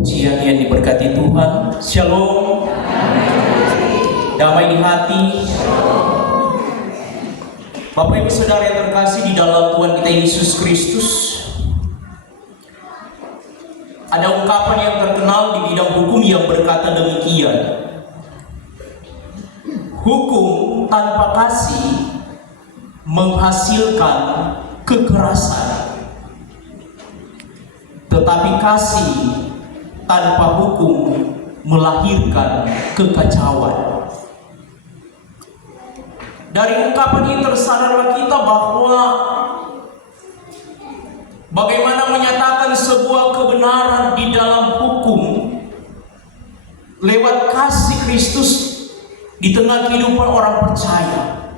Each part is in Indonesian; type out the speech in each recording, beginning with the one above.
Pujian yang diberkati Tuhan. Shalom. Damai di hati. Bapak Ibu Saudara yang terkasih di dalam Tuhan kita Yesus Kristus, ada ungkapan yang terkenal di bidang hukum yang berkata demikian: hukum tanpa kasih menghasilkan kekerasan, tetapi kasih tanpa hukum melahirkan kekacauan. Dari ungkapan ini tersadarlah kita bahwa bagaimana menyatakan sebuah kebenaran di dalam hukum lewat kasih Kristus di tengah kehidupan orang percaya.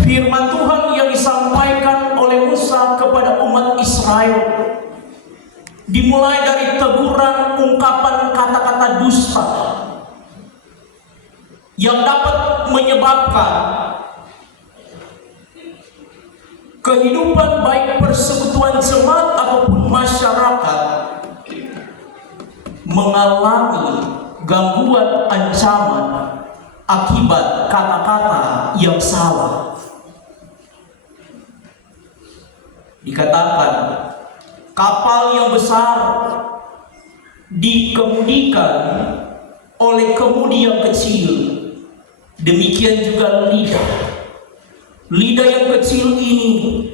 Firman Tuhan yang disampaikan oleh Musa kepada umat Israel dimulai dari teguran, ungkapan kata-kata dusta yang dapat menyebabkan kehidupan baik persekutuan jemaat ataupun masyarakat mengalami gangguan, ancaman akibat kata-kata yang salah. Dikatakan kapal yang besar dikemudikan oleh kemudi yang kecil. Demikian juga lidah. Lidah yang kecil ini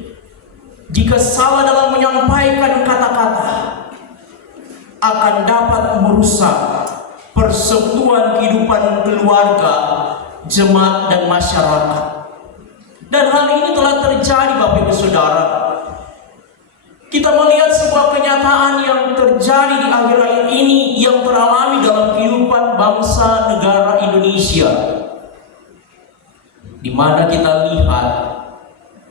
jika salah dalam menyampaikan kata-kata akan dapat merusak persekutuan kehidupan keluarga, jemaat dan masyarakat. Dan hal ini telah terjadi Bapak Ibu Saudara. Kita melihat sebuah kenyataan yang terjadi di akhir-akhir ini yang teralami dalam kehidupan bangsa negara Indonesia, di mana kita lihat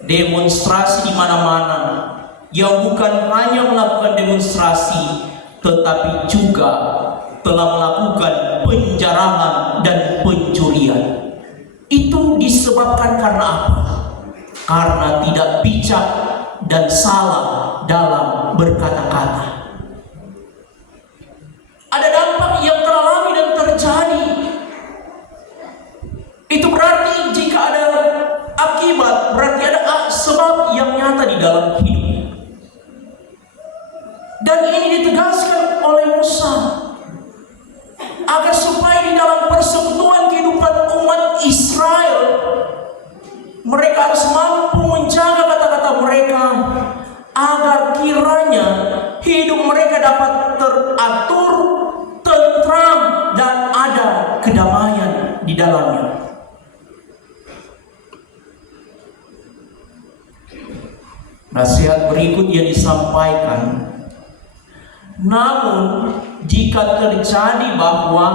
demonstrasi di mana-mana yang bukan hanya melakukan demonstrasi, tetapi juga telah melakukan penjarahan dan pencurian. Itu disebabkan karena apa? Karena tidak bijak dan salah dalam berkata-kata. Ada dampak yang teralami dan terjadi. Itu berarti jika ada akibat, berarti ada sebab yang nyata di dalam hidup. Dan ini ditegaskan oleh Musa agar supaya di dalam persekutuan kehidupan umat Israel mereka harus mampu menjaga kata-kata mereka agar kiranya hidup mereka dapat teratur, tentram dan ada kedamaian di dalamnya. Nasihat berikut yang disampaikan, namun jika terjadi bahwa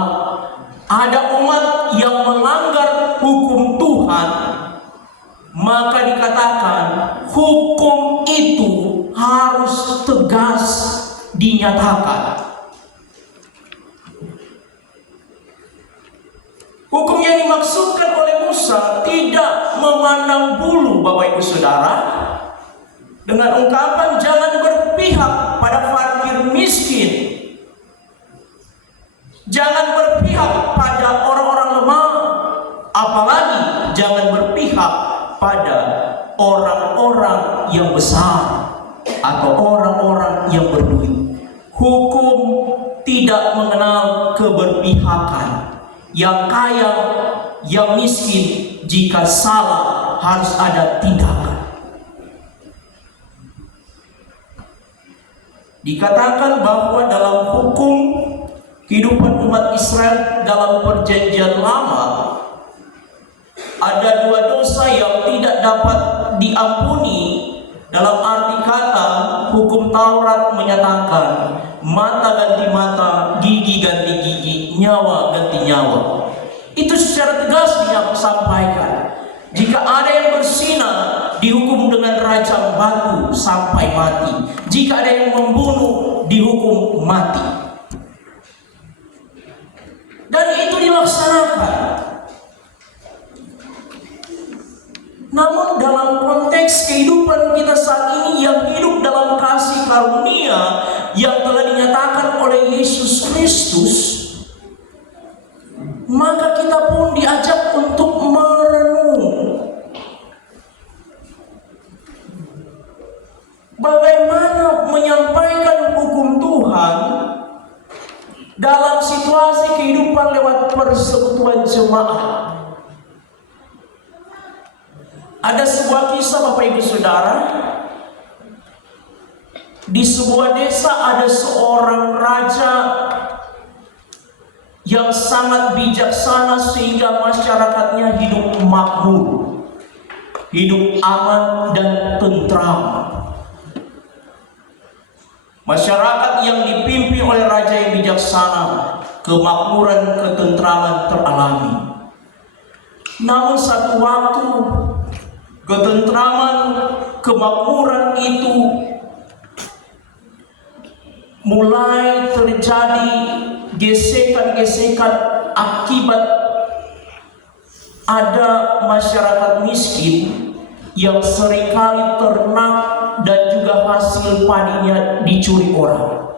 ada umat yang melanggar hukum Tuhan, maka dikatakan hukum itu harus tegas dinyatakan. Hukum yang dimaksudkan oleh Musa tidak memandang bulu Bapak Ibu Saudara, dengan ungkapan jangan berpihak pada fakir miskin, jangan berpihak pada orang-orang lemah, apalagi jangan berpihak pada orang-orang yang besar atau orang-orang yang berduit. Hukum tidak mengenal keberpihakan. Yang kaya, yang miskin, jika salah harus ada tindakan. Dikatakan bahwa dalam hukum kehidupan umat Israel dalam perjanjian lama ada dua dosa yang tidak dapat diampuni. Dalam arti kata, hukum Taurat menyatakan mata ganti mata, gigi ganti gigi, nyawa ganti nyawa. Itu secara tegas disampaikan. Jika ada yang berzina, dihukum dengan rajam batu sampai mati. Jika ada yang membunuh, dihukum mati. Dan itu dilaksanakan. Namun dalam konteks kehidupan kita saat ini yang hidup dalam kasih karunia yang telah dinyatakan oleh Yesus Kristus, maka kita pun diajak untuk merenung bagaimana menyampaikan hukum Tuhan dalam situasi kehidupan lewat persekutuan jemaat. Ada sebuah kisah, Bapak Ibu Saudara. Di sebuah desa ada seorang raja yang sangat bijaksana sehingga masyarakatnya hidup makmur, hidup aman dan tentram. Masyarakat yang dipimpin oleh raja yang bijaksana, kemakmuran, ketentraman teralami. Namun satu waktu ketentraman, kemakmuran itu mulai terjadi gesekan-gesekan akibat ada masyarakat miskin yang seringkali ternak dan juga hasil padinya dicuri orang.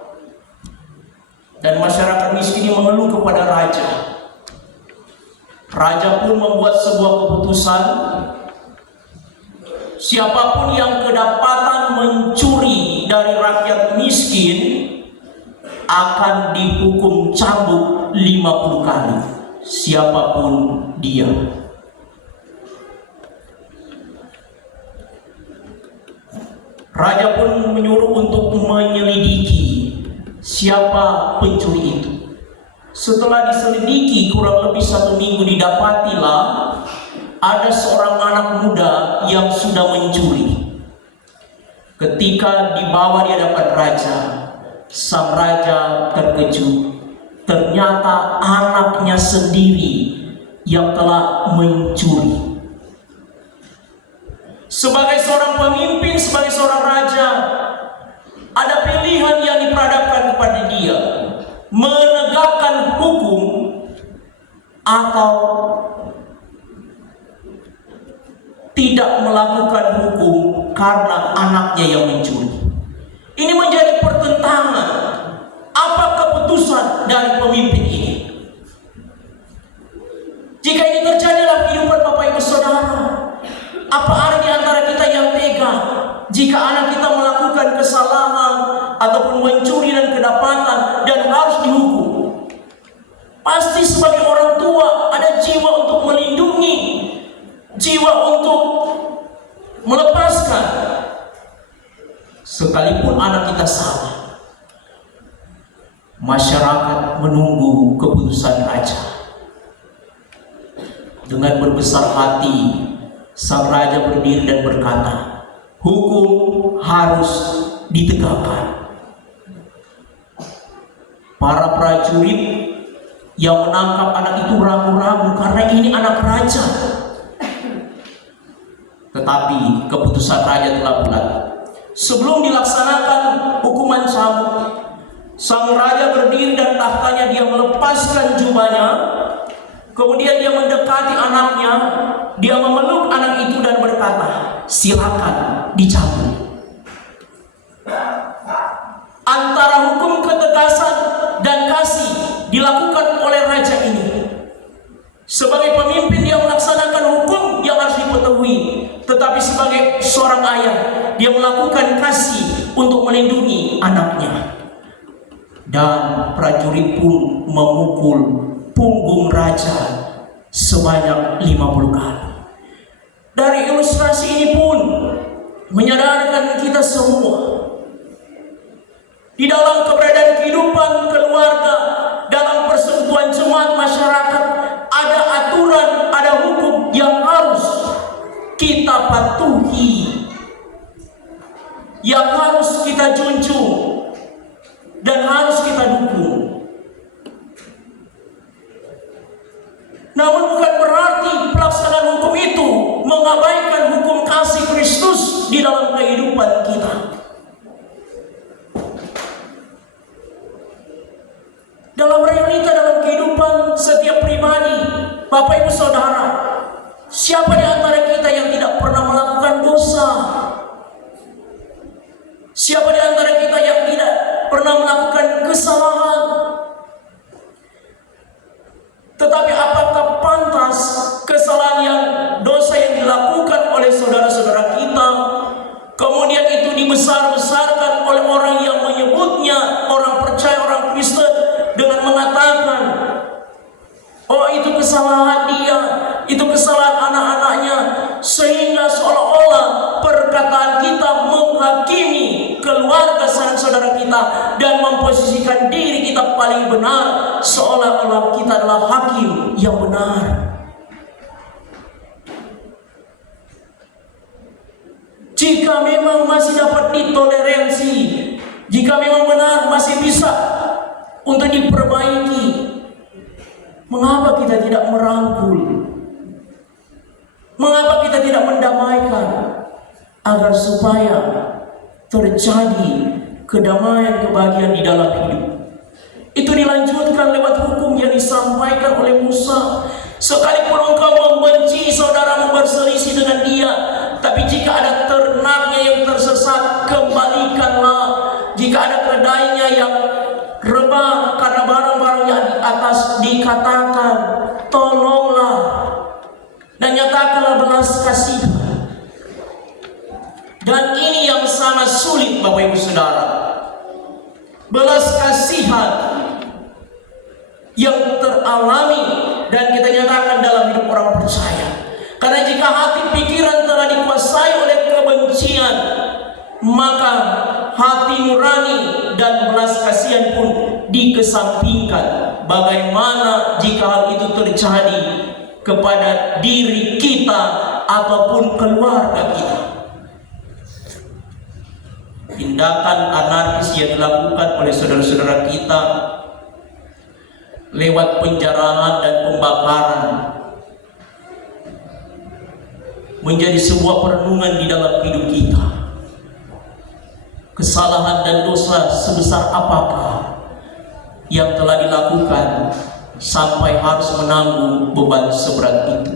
Dan masyarakat miskin ini mengeluh kepada raja. Raja pun membuat sebuah keputusan, siapapun yang kedapatan mencuri dari rakyat miskin akan dihukum cambuk 50 kali, siapapun dia. Raja pun menyuruh untuk menyelidiki siapa pencuri itu. Setelah diselidiki kurang lebih 1 minggu, didapatilah ada seorang anak muda yang sudah mencuri. Ketika dibawa di hadapan raja, sang raja terkejut. Ternyata anaknya sendiri yang telah mencuri. Sebagai seorang pemimpin, sebagai seorang raja, ada pilihan yang diperhadapkan kepada dia: menegakkan hukum atau tidak melakukan hukum karena anaknya yang mencuri. Ini menjadi pertentangan. Apa keputusan dari pemimpin ini? Jika ini terjadi dalam kehidupan Bapak Ibu Saudara, apa ada di antara kita yang tega jika anak kita melakukan kesalahan ataupun mencuri dan kedapatan dan harus dihukum? Pasti sebagai orang tua ada jiwa untuk melindungi, jiwa untuk melepaskan. Sekalipun anak kita salah, masyarakat menunggu keputusan raja. Dengan berbesar hati, sang raja berdiri dan berkata, hukum harus ditegakkan. Para prajurit yang menangkap anak itu ragu-ragu karena ini anak raja. Tetapi keputusan raja telah bulat. Sebelum dilaksanakan hukuman cambuk, sang raja berdiri dari tahtanya, dia melepaskan jubahnya, kemudian dia mendekati anaknya, dia memeluk anak itu dan berkata, silakan dicambuk. Antara hukum ketegasan dan kasih dilakukan oleh raja ini. Sebagai pemimpin dia melaksanakan hukum yang harus dipatuhi, tetapi sebagai seorang ayah dia melakukan kasih untuk melindungi anaknya. Dan prajurit pun memukul punggung raja sebanyak 50 kali. Dari ilustrasi ini pun menyadarkan kita semua, di dalam keberadaan kehidupan keluarga, dalam persekutuan jemaat masyarakat, ada aturan, ada hukum yang harus kita patuhi, yang harus kita junjung dan harus kita dukung. Namun bukan berarti pelaksanaan hukum itu mengabaikan hukum kasih Kristus di dalam kehidupan kita. Dalam realita, dalam kehidupan setiap pribadi, Bapak Ibu Saudara, siapa di antara kita yang tidak pernah melakukan dosa? Siapa di antara kita yang tidak pernah melakukan kesalahan? Tetapi apakah pantas kesalahan yang dosa yang dilakukan oleh saudara-saudara kita kemudian itu dibesar-besarkan oleh orang yang menyebutnya orang percaya, orang Kristen, dengan mengatakan, oh itu kesalahan dia, itu kesalahan anak-anaknya, sehingga seolah-olah perkataan kita menghakimi keluarga saudara kita dan memposisikan diri kita paling benar, seolah-olah kita adalah hakim yang benar. Jika memang masih dapat ditoleransi, jika memang benar masih bisa untuk diperbaiki, mengapa kita tidak merangkul? Mengapa kita tidak mendamaikan agar supaya terjadi kedamaian, kebahagiaan di dalam hidup? Itu dilanjutkan lewat hukum yang disampaikan oleh Musa. Sekalipun engkau membenci saudaramu, berselisih dengan dia, tapi jika ada ternaknya yang tersesat, kembalikanlah. Jika ada keledainya yang rebah karena barang-barang yang di atas, dikatakan tolonglah dan nyatakanlah belas kasihan. Dan ini yang sangat sulit, Bapak Ibu Saudara, belas kasihan yang teralami dan kita nyatakan dalam hidup orang percaya. Karena jika hati pikiran telah dikuasai oleh kebencian, maka hati nurani dan belas kasihan pun dikesampingkan. Bagaimana jika hal itu terjadi kepada diri kita ataupun keluarga kita? Tindakan anarkis yang dilakukan oleh saudara-saudara kita lewat penjarahan dan pembakaran menjadi sebuah perenungan di dalam hidup kita. Kesalahan dan dosa sebesar apakah yang telah dilakukan sampai harus menanggung beban seberat itu?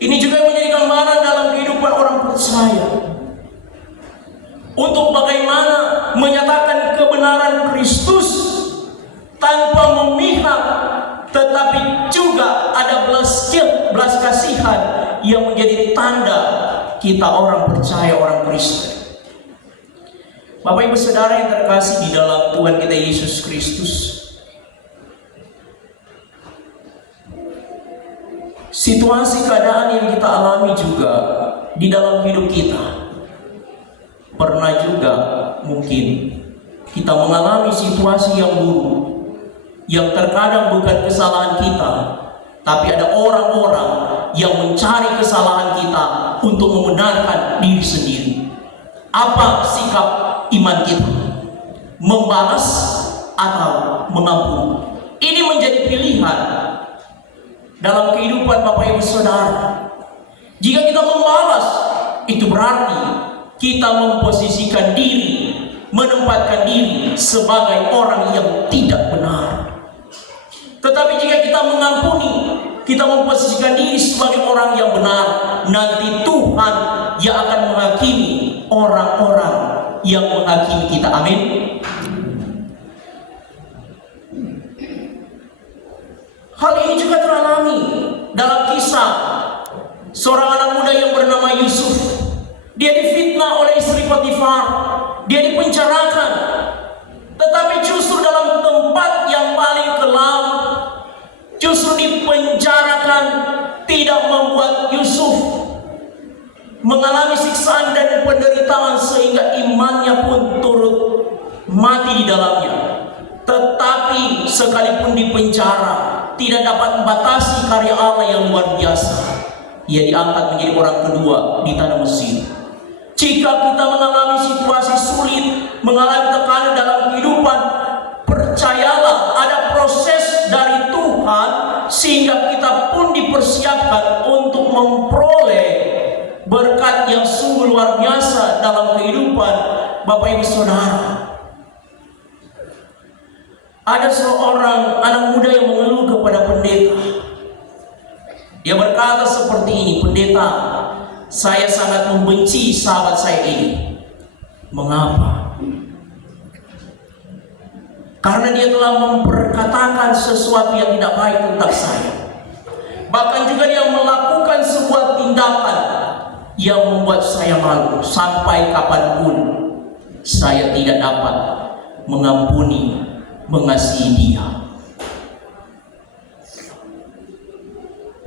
Ini juga menjadi gambaran dalam kehidupan orang percaya untuk bagaimana menyatakan kebenaran Kristus tanpa memihak, tetapi juga ada belas kasihan yang menjadi tanda kita orang percaya, orang Kristen. Bapak Ibu Saudara yang terkasih di dalam Tuhan kita Yesus Kristus, situasi keadaan yang kita alami juga di dalam hidup kita. Pernah juga mungkin kita mengalami situasi yang buruk, yang terkadang bukan kesalahan kita, tapi ada orang-orang yang mencari kesalahan kita untuk membenarkan diri sendiri. Apa sikap iman kita? Membalas atau mengampuni? Ini menjadi pilihan dalam kehidupan Bapak Ibu Saudara. Jika kita membalas, itu berarti kita memposisikan diri, menempatkan diri sebagai orang yang tidak benar. Tetapi jika kita mengampuni, kita memposisikan diri sebagai orang yang benar. Nanti Tuhan yang akan menghakimi orang-orang yang menghakimi kita. Amin. Hal ini juga teralami dalam kisah seorang anak muda yang bernama Yusuf. Dia difitnah oleh istri Potifar, dia dipenjarakan. Tetapi justru dalam tempat yang paling kelam, justru dipenjarakan, tidak membuat Yusuf mengalami siksaan dan penderitaan sehingga imannya pun turut mati di dalamnya. Tetapi sekalipun di penjara, tidak dapat membatasi karya Allah yang luar biasa. Ia diangkat menjadi orang kedua di tanah Mesir. Jika kita mengalami situasi sulit, mengalami tekanan dalam kehidupan, percayalah ada proses dari Tuhan sehingga kita pun dipersiapkan untuk memperoleh berkat yang sungguh luar biasa dalam kehidupan Bapak Ibu Saudara. Ada seorang anak muda yang mengeluh kepada pendeta. Dia berkata seperti ini, pendeta, saya sangat membenci sahabat saya ini. Mengapa? Karena dia telah memperkatakan sesuatu yang tidak baik tentang saya. Bahkan juga dia melakukan sebuah tindakan yang membuat saya malu. Sampai kapanpun saya tidak dapat mengampuni, mengasihi dia.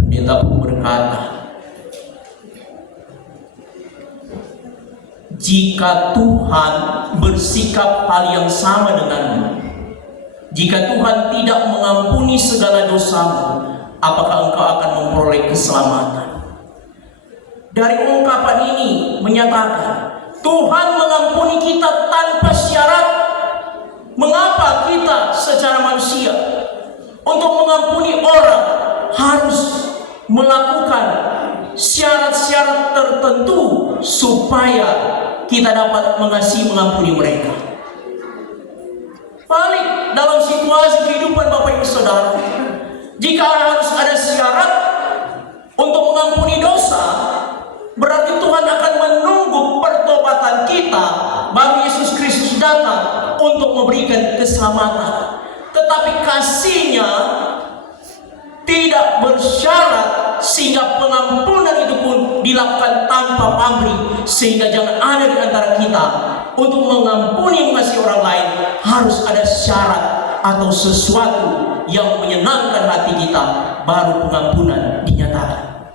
Pendeta pun berkata, jika Tuhan bersikap hal yang sama denganmu, jika Tuhan tidak mengampuni segala dosamu, apakah engkau akan memperoleh keselamatan? Dari ungkapan ini menyatakan Tuhan mengampuni kita tanpa syarat. Mengapa kita secara manusia untuk mengampuni orang harus melakukan syarat-syarat tertentu supaya kita dapat mengasihi, mengampuni mereka? Balik dalam situasi kehidupan Bapak Ibu Saudara, jika harus ada syarat untuk mengampuni dosa, berarti Tuhan akan menunggu pertobatan kita baru Yesus Kristus datang untuk memberikan keselamatan. Tetapi kasih-Nya tidak bersyarat, sehingga pengampunan itu pun dilakukan tanpa pamrih. Sehingga jangan ada di antara kita untuk mengampuni, mengasihi orang lain harus ada syarat atau sesuatu yang menyenangkan hati kita, baru pengampunan dinyatakan.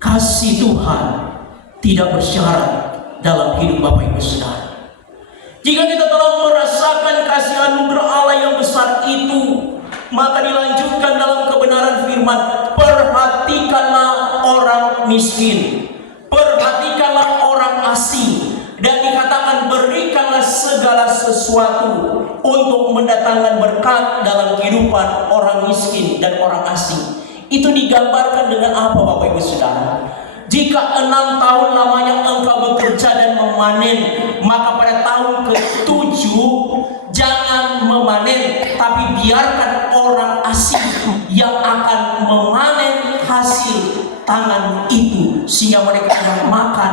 Kasih Tuhan tidak bersyarat dalam hidup Bapak Ibu Saudara. Jika kita telah merasakan kasih anugerah Allah yang besar itu, maka dilanjutkan dalam kebenaran firman, perhatikanlah orang miskin, perhatikanlah orang asing, dan dikatakan berikanlah segala sesuatu untuk mendatangkan berkat dalam kehidupan orang miskin dan orang asing. Itu digambarkan dengan apa, Bapak Ibu Saudara? Jika 6 tahun lamanya engkau bekerja dan memanen, maka pada tahun ke-7 jangan memanen, tapi biarkan orang asing yang akan memanen hasil tangan itu, sehingga mereka akan makan,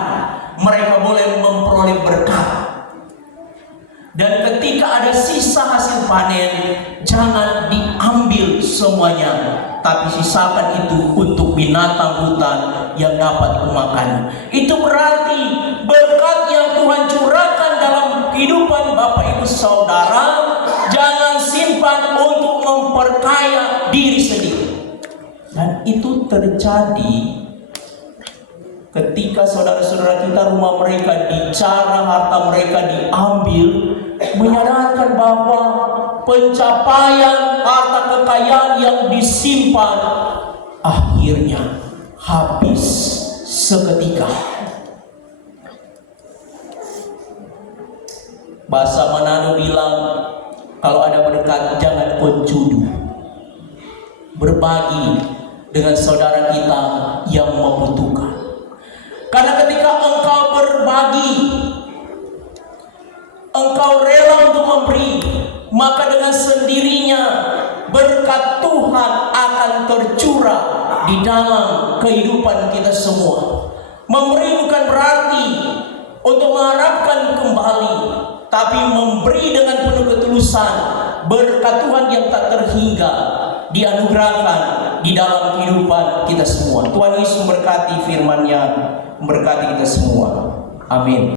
mereka boleh memperoleh berkat. Dan ketika ada sisa hasil panen, jangan diambil semuanya, tapi sisakan itu untuk binatang hutan yang dapat memakan. Itu berarti berkat yang Tuhan curahkan dalam kehidupan Bapak Ibu Saudara jangan simpan untuk memperkaya diri sendiri. Dan itu terjadi ketika saudara-saudara kita rumah mereka dicara, harta mereka diambil, menyadarkan bahwa pencapaian harta kekayaan yang disimpan akhirnya habis seketika. Bahasa Manado bilang, kalau ada berkat jangan koncudu. Berbagi dengan saudara kita yang membutuhkan. Karena ketika engkau berbagi, engkau rela untuk memberi, maka dengan sendirinya berkat Tuhan akan tercurah di dalam kehidupan kita semua. Memberi bukan berarti untuk mengharapkan kembali, tapi memberi dengan penuh ketulusan. Berkat Tuhan yang tak terhingga dianugerahkan di dalam kehidupan kita semua. Tuhan Yesus memberkati firman-Nya, memberkati kita semua. Amin.